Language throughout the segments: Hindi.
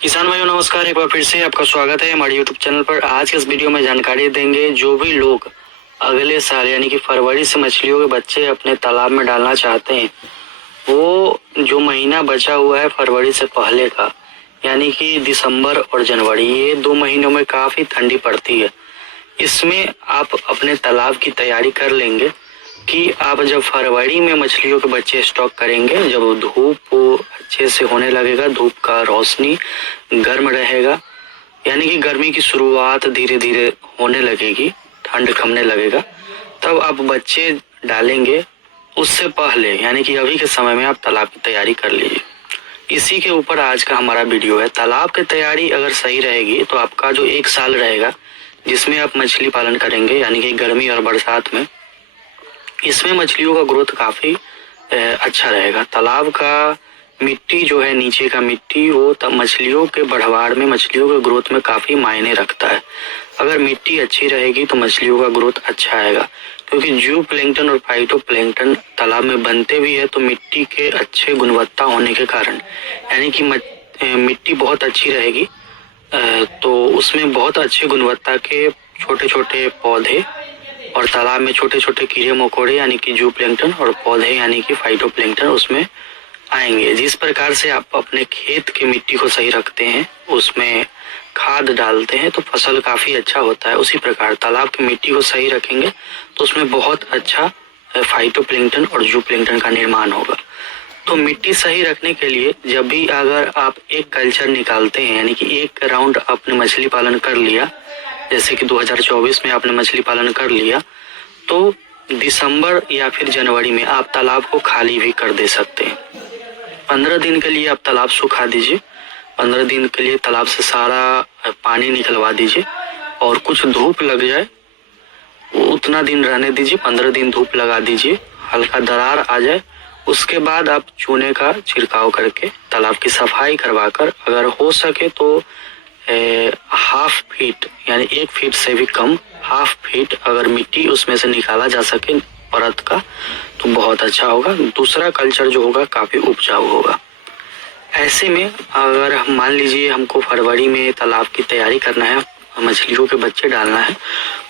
किसान भाइयों नमस्कार। एक बार फिर से आपका स्वागत है हमारे यूट्यूब चैनल पर। आज के इस वीडियो में जानकारी देंगे जो भी लोग अगले साल यानी कि फरवरी से मछलियों के बच्चे अपने तालाब में डालना चाहते हैं, वो जो महीना बचा हुआ है फरवरी से पहले का यानी कि दिसंबर और जनवरी, ये 2 महीनों में काफी ठंडी पड़ती है। इसमें आप अपने तालाब की तैयारी कर लेंगे कि आप जब फरवरी में मछलियों के बच्चे स्टॉक करेंगे, जब धूप अच्छे से होने लगेगा, धूप का रोशनी गर्म रहेगा यानी कि गर्मी की शुरुआत धीरे धीरे होने लगेगी, ठंड कमने लगेगा, तब आप बच्चे डालेंगे। उससे पहले यानी कि अभी के समय में आप तालाब की तैयारी कर लीजिए। इसी के ऊपर आज का हमारा वीडियो है। तालाब की तैयारी अगर सही रहेगी तो आपका जो 1 साल रहेगा जिसमें आप मछली पालन करेंगे यानी कि गर्मी और बरसात में, इसमें मछलियों का ग्रोथ काफी अच्छा रहेगा। तालाब का मिट्टी जो है, नीचे का मिट्टी, वो तब मछलियों के बढ़वाड़ में, मछलियों के ग्रोथ में काफी मायने रखता है। अगर मिट्टी अच्छी रहेगी तो मछलियों का ग्रोथ अच्छा आएगा, क्योंकि जू प्लैंकटन और फाइटो प्लैंकटन तालाब में बनते भी है तो मिट्टी के अच्छे गुणवत्ता होने के कारण, यानी कि मिट्टी बहुत अच्छी रहेगी तो उसमें बहुत अच्छे गुणवत्ता के छोटे छोटे पौधे और तालाब में छोटे छोटे कीड़े मकोड़े यानी कि जू प्लैंकटन और पौधे यानी कि फाइटो प्लैंकटन उसमें आएंगे। जिस प्रकार से आप अपने खेत की मिट्टी को सही रखते हैं, उसमें खाद डालते हैं तो फसल काफी अच्छा होता है, उसी प्रकार तालाब की मिट्टी को सही रखेंगे तो उसमें बहुत अच्छा फाइटो प्लैंकटन और जू प्लैंकटन का निर्माण होगा। तो मिट्टी सही रखने के लिए जब भी अगर आप एक कल्चर निकालते हैं यानी कि एक राउंड आपने मछली पालन कर लिया, जैसे कि 2024 में आपने मछली पालन कर लिया, तो दिसंबर या फिर जनवरी में आप तालाब को खाली भी कर दे सकते हैं। 15 दिन के लिए आप तालाब सुखा दीजिए, 15 दिन के लिए तालाब से सारा पानी निकलवा दीजिए और कुछ धूप लग जाए उतना दिन रहने दीजिए। 15 दिन धूप लगा दीजिए, हल्का दरार आ जाए, उसके बाद आप चूने का छिड़काव करके तालाब की सफाई करवाकर, अगर हो सके तो हाफ फीट यानी 1 फीट से भी कम, हाफ फीट अगर मिट्टी उसमें से निकाला जा सके परत का तो बहुत अच्छा होगा। दूसरा कल्चर जो होगा काफी उपजाऊ होगा। ऐसे में अगर हम मान लीजिए हमको फरवरी में तालाब की तैयारी करना है, मछलियों के बच्चे डालना है,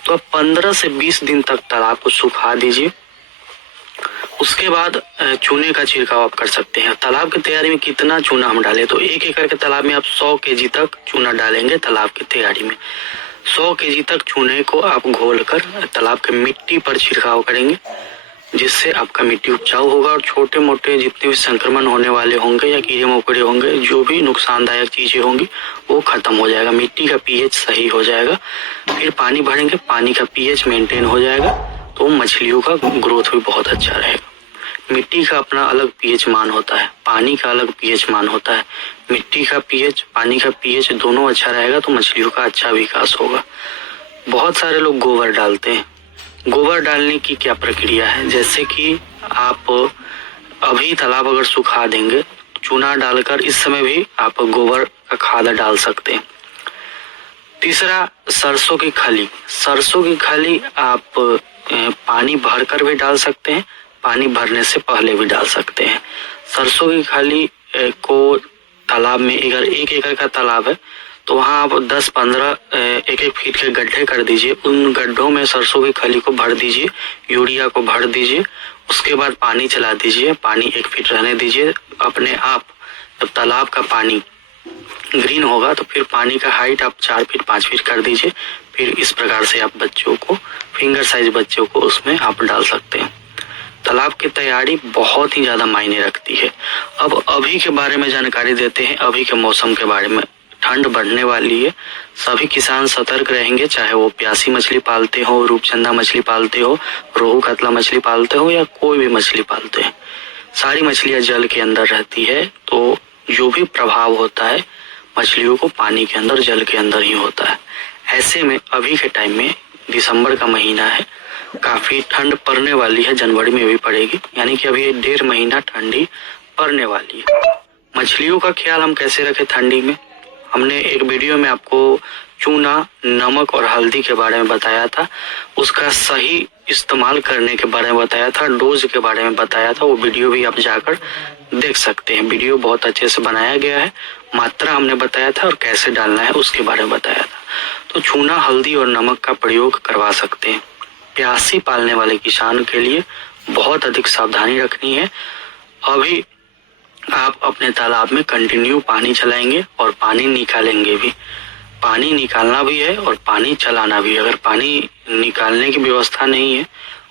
तो आप 15 से 20 दिन तक तालाब को सुखा दीजिए। उसके बाद चूने का छिड़काव आप कर सकते हैं। तालाब की तैयारी में कितना चूना हम डालें, तो 1 एकड़ के तालाब में आप 100 केजी तक चूना डालेंगे। तालाब की तैयारी में 100 केजी तक चूने को आप घोलकर तालाब के मिट्टी पर छिड़काव करेंगे, जिससे आपका मिट्टी उपजाऊ होगा और छोटे मोटे जितने भी संक्रमण होने वाले होंगे या कीड़े मकोड़े होंगे, जो भी नुकसानदायक चीजें होंगी वो खत्म हो जाएगा। मिट्टी का पीएच सही हो जाएगा। फिर पानी भरेंगे, पानी का पीएच मेंटेन हो जाएगा तो मछलियों का ग्रोथ भी बहुत अच्छा रहेगा। मिट्टी का अपना अलग पीएच मान होता है, पानी का अलग पीएच मान होता है। मिट्टी का पीएच, पानी का पीएच दोनों अच्छा रहेगा तो मछलियों का अच्छा विकास होगा। बहुत सारे लोग गोबर डालते हैं। गोबर डालने की क्या प्रक्रिया है, जैसे कि आप अभी तालाब अगर सुखा देंगे, चूना डालकर इस समय भी आप गोबर का खाद डाल सकते हैं। तीसरा, सरसों की खली। सरसों की खली आप पानी भरकर भी डाल सकते हैं, पानी भरने से पहले भी डाल सकते हैं। सरसों की खली को तालाब में, अगर 1 एकड़ का तालाब है तो वहाँ आप 10-15 1-1 फीट के गड्ढे कर दीजिए। उन गड्ढों में सरसों की खली को भर दीजिए, यूरिया को भर दीजिए, उसके बाद पानी चला दीजिए, पानी 1 फीट रहने दीजिए। अपने आप जब तालाब का पानी ग्रीन होगा तो फिर पानी का हाइट आप 4 फीट 5 फीट कर दीजिए। फिर इस प्रकार से आप बच्चों को, फिंगर साइज बच्चों को उसमें आप डाल सकते हैं। तालाब की तैयारी बहुत ही ज्यादा मायने रखती है। अब अभी के बारे में जानकारी देते हैं, अभी के मौसम के बारे में। ठंड बढ़ने वाली है, सभी किसान सतर्क रहेंगे, चाहे वो प्यासी मछली पालते हो, रूपचंदा मछली पालते हो, रोहू कतला मछली पालते हो या कोई भी मछली पालते हैं। सारी मछलियां जल के अंदर रहती है तो जो भी प्रभाव होता है मछलियों को पानी के अंदर, जल के अंदर ही होता है। ऐसे में अभी के टाइम में दिसंबर का महीना है, काफी ठंड पड़ने वाली है, जनवरी में भी पड़ेगी, यानी कि अभी 1.5 महीना ठंडी पड़ने वाली है। मछलियों का ख्याल हम कैसे रखें ठंडी में? हमने एक वीडियो में आपको चूना, नमक और हल्दी के बारे में बताया था, उसका सही इस्तेमाल करने के बारे में बताया था, डोज के बारे में बताया था। वो वीडियो भी आप जाकर देख सकते हैं। वीडियो बहुत अच्छे से बनाया गया है, मात्रा हमने बताया था और कैसे डालना है उसके बारे में बताया था। तो चूना, हल्दी और नमक का प्रयोग करवा सकते हैं। प्यासी पालने वाले किसान के लिए बहुत अधिक सावधानी रखनी है। अभी आप अपने तालाब में कंटिन्यू पानी चलाएंगे और पानी निकालेंगे भी। पानी निकालना भी है और पानी चलाना भी है। अगर पानी निकालने की व्यवस्था नहीं है,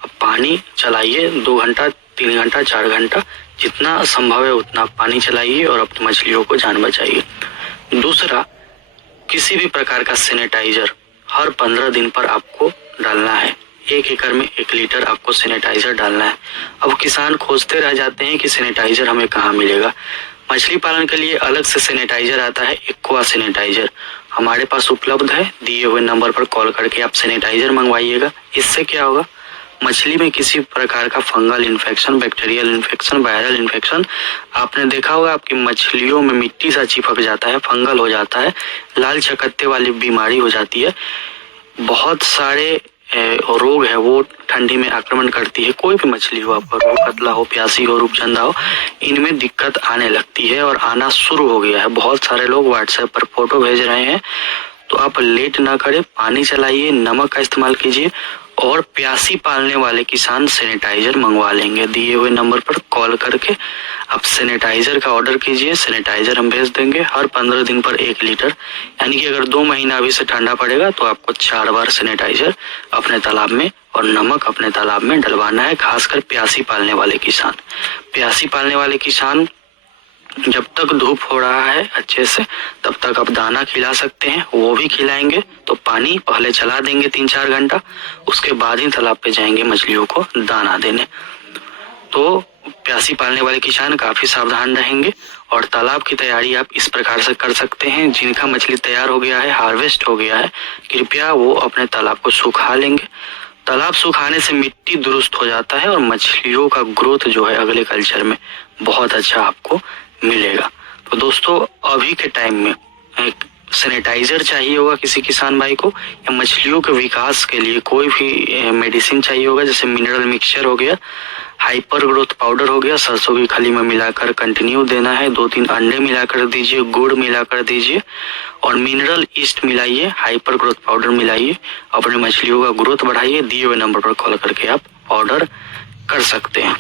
अब पानी चलाइए 2 घंटा, 3 घंटा, 4 घंटा, जितना संभव है उतना पानी चलाइए और अपनी मछलियों को जान बचाइए। दूसरा, किसी भी प्रकार का सैनिटाइजर हर 15 दिन पर आपको डालना है। 1 एकड़ में 1 लीटर आपको सैनिटाइजर डालना है। अब किसान खोजते रह जाते हैं कि सैनिटाइजर हमें कहाँ मिलेगा। मछली पालन के लिए अलग से सैनिटाइजर आता है, एक्वा सैनिटाइजर हमारे पास उपलब्ध है। दिए हुए नंबर पर कॉल करके आप सैनिटाइजर मंगवाइएगा। इससे क्या होगा, मछली में किसी प्रकार का fungal infection, bacterial infection, viral infection, आपने देखा होगा आपकी मछलियों में मिट्टी सा चिपक जाता है, फंगल हो जाता है, लाल चकत्ते वाली बीमारी हो जाती है। बहुत सारे रोग है वो ठंडी में आक्रमण करती है। कोई भी मछली हो, आपका रोहू कतला हो, प्यासी हो, रूपचंदा हो, इनमें दिक्कत आने लगती है और आना शुरू हो गया है। बहुत सारे लोग व्हाट्सएप पर फोटो भेज रहे हैं। तो आप लेट ना करें, पानी चलाइए, नमक का इस्तेमाल कीजिए और प्यासी पालने वाले किसान सैनिटाइजर मंगवा लेंगे। दिए हुए नंबर पर कॉल करके आप सैनिटाइजर का ऑर्डर कीजिए, सैनिटाइजर हम भेज देंगे। हर 15 दिन पर 1 लीटर, यानी कि अगर 2 महीना अभी से ठंडा पड़ेगा तो आपको 4 बार सैनिटाइजर अपने तालाब में और नमक अपने तालाब में डलवाना है। खासकर प्यासी पालने वाले किसान, प्यासी पालने वाले किसान जब तक धूप हो रहा है अच्छे से, तब तक आप दाना खिला सकते हैं, वो भी खिलाएंगे। तो पानी पहले चला देंगे 3-4 घंटा, उसके बाद ही तालाब पे जाएंगे मछलियों को दाना देने। तो प्यासी पालने वाले किसान काफी सावधान रहेंगे। और तालाब की तैयारी आप इस प्रकार से कर सकते हैं। जिनका मछली तैयार हो गया है, हार्वेस्ट हो गया है, कृपया वो अपने तालाब को सुखा लेंगे। तालाब सुखाने से मिट्टी दुरुस्त हो जाता है और मछलियों का ग्रोथ जो है अगले कल्चर में बहुत अच्छा आपको मिलेगा। तो दोस्तों, अभी के टाइम में एक सैनिटाइजर चाहिए होगा किसी किसान भाई को, या मछलियों के विकास के लिए कोई भी मेडिसिन चाहिए होगा, जैसे मिनरल मिक्सचर हो गया, हाइपर ग्रोथ पाउडर हो गया, सरसों की खली में मिलाकर कंटिन्यू देना है। 2-3 अंडे मिलाकर दीजिए, गुड़ मिलाकर दीजिए और मिनरल ईस्ट मिलाइए, हाइपर ग्रोथ पाउडर मिलाइए, अपने मछलियों का ग्रोथ बढ़ाइए। दिए हुए नंबर पर कॉल करके आप ऑर्डर कर सकते हैं।